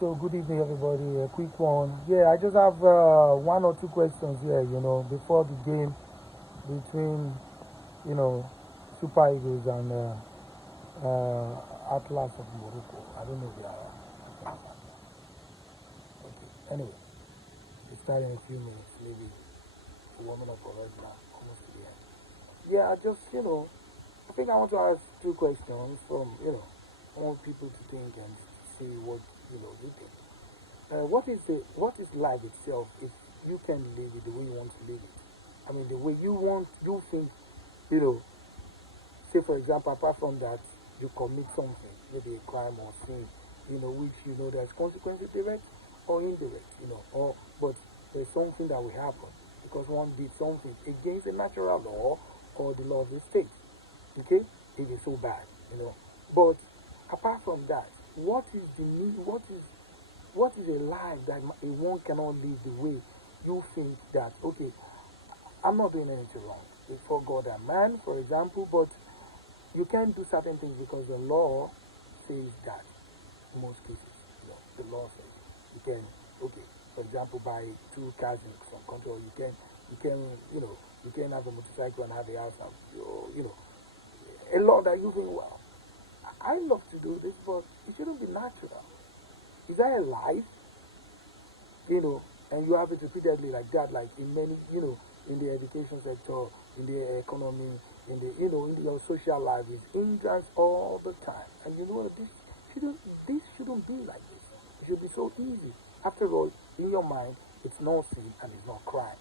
So good evening, everybody. A quick one. Yeah, I just have one or two questions here. Before the game between you know Super Eagles and Atlas of Morocco. I don't know if they are. Okay. Anyway, it's starting in a few minutes. Maybe the woman of already now, almost to the end. Yeah, I just I think I want to ask two questions from I want people to think and see what you think. What is life itself if you can live it the way you want to live it? I mean, the way you think, you know, say for example, apart from that, you commit something, maybe a crime or sin, which there's consequences direct or indirect, but there's something that will happen because one did something against the natural law or the law of the state. Okay? It is so bad, But apart from that, what is the need? What is a life that a one cannot live the way you think that, okay, I'm not doing anything wrong before God and man, for example, but you can't do certain things because the law says that in most cases, the law says you can, okay, for example, buy two cars in some country, or you can have a motorcycle and have a house, and, a law that you think, well, I love to do this, but it shouldn't be natural. Is that a life? And you have it repeatedly like that, like in many, in the education sector, in the economy, in your social life, is hindrance all the time. And shouldn't, this shouldn't be like this. It should be so easy. After all, in your mind, it's not sin and it's not crime.